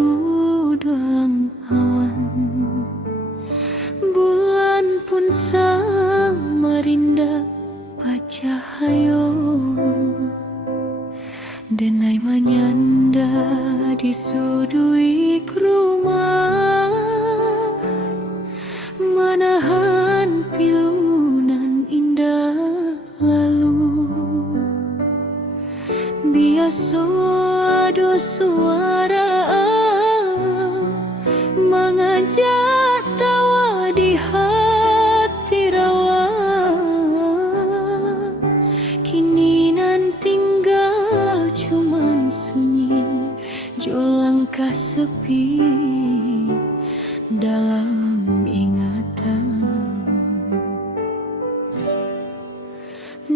tudang awan, bulan pun samarinda pacahayo, denai menyanda di sudui rumah, menahan pilunan indah lalu. Biasa ada suara mengajak tawa di hati rawa, kini nan tinggal cuman sunyi, jo langkah sepi dalam ingatan.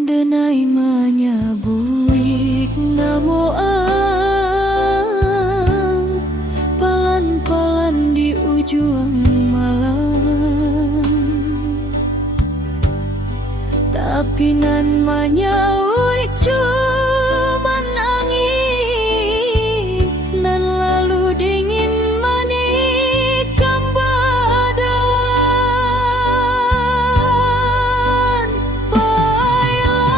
Denai menyabuik namoan, palan-palan di ujung malam, tapi nan menyaui cuman angin, nan lalu dingin menikam badan. Baiklah,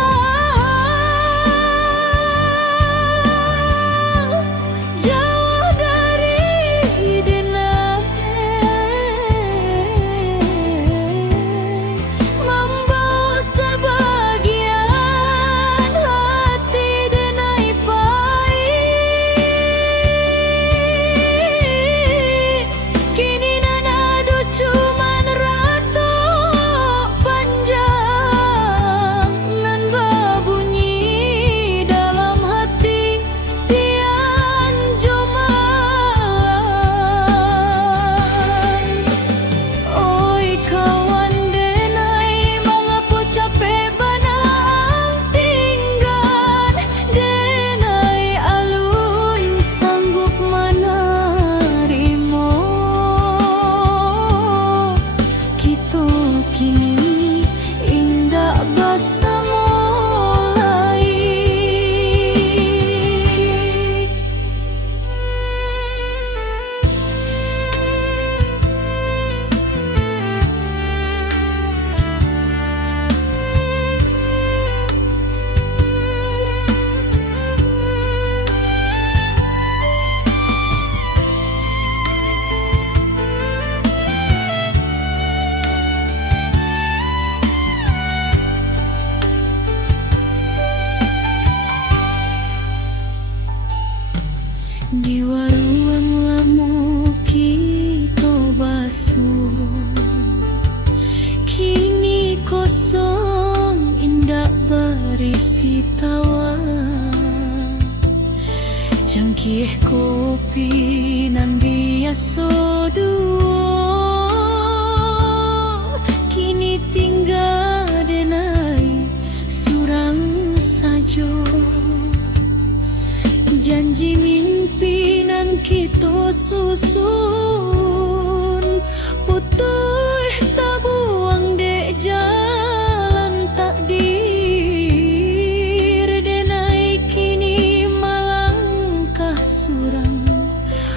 jauh dari denai, membawa sebagian hati denai pahit. Kini nan adu cuman ratu panjang, nan berbunyi dalam hati siang joman. Oi kawan denai, mengapa capek banang tinggal, denai alun sanggup menerima kita kini indah bersama lagi. Di waruang lamu kita basuh, kini kosong indak berisi tawa, cangkir kopi nan biasa dua, kini tinggal denai surang saja. Janji mimpi nan kita susun, putih tabuang dek jalan takdir. Denai kini melangkah surang,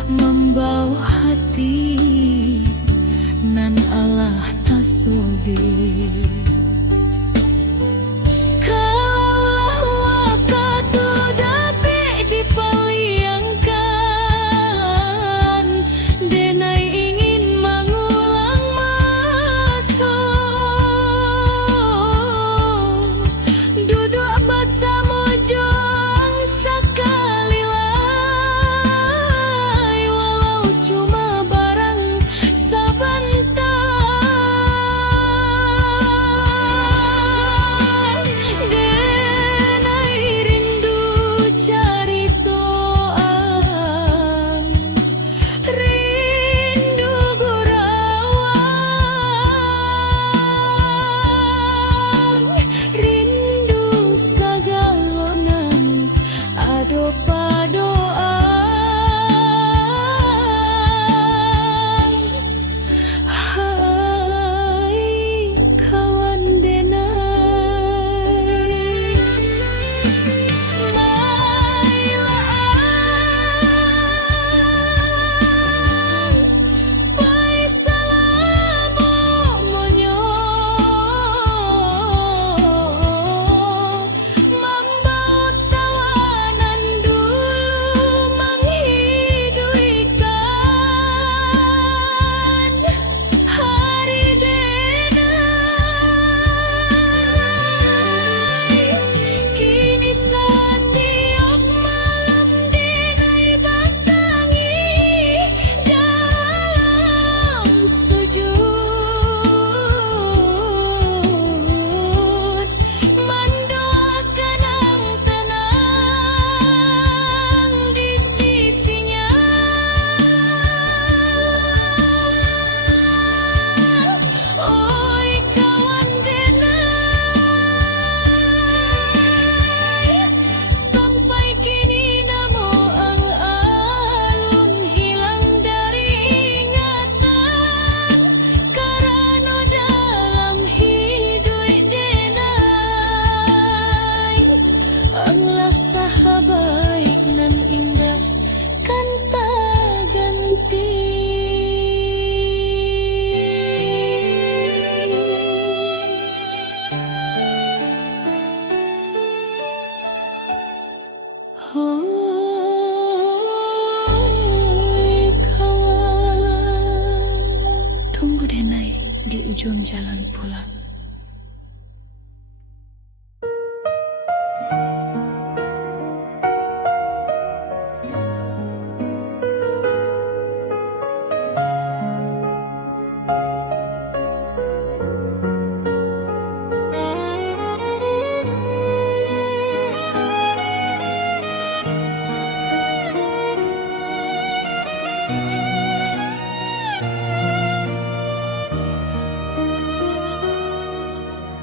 membawa hati nan Allah tak sobir. Di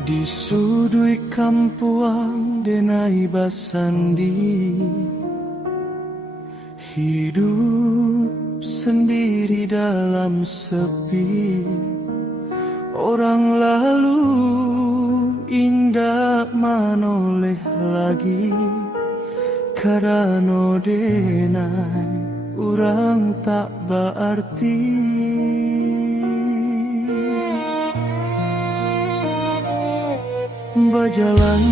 Di sudut kampuang denai basandi, hidup sendiri dalam sepi. Orang lalu indah manoleh lagi, karena denai orang tak berarti. Berjalan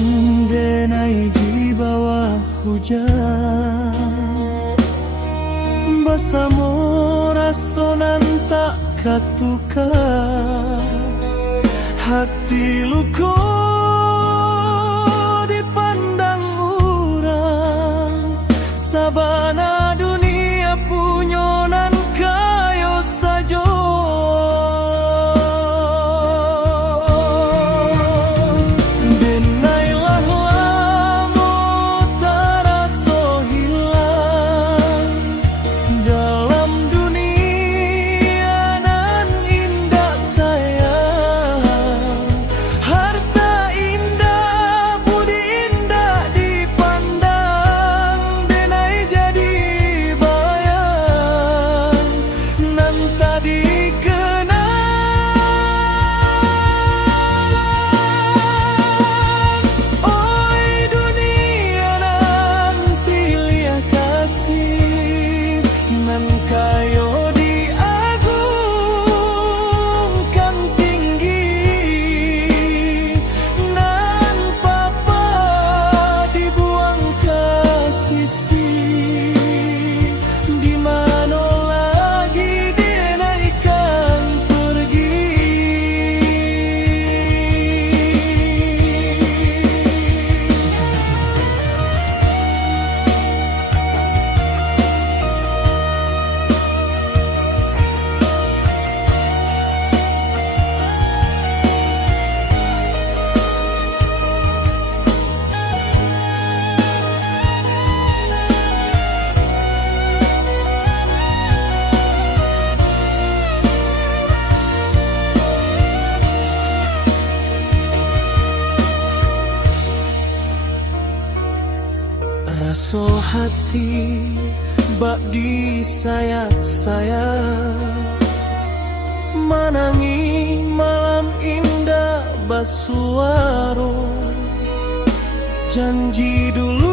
denai di bawah hujan, bersama rasonan tak katukar. Hati luka dipandang orang, sabana dunia punya nan kayo sajo. Raso hati bak disayat-sayat, menangi malam indah basuaro. Janji dulu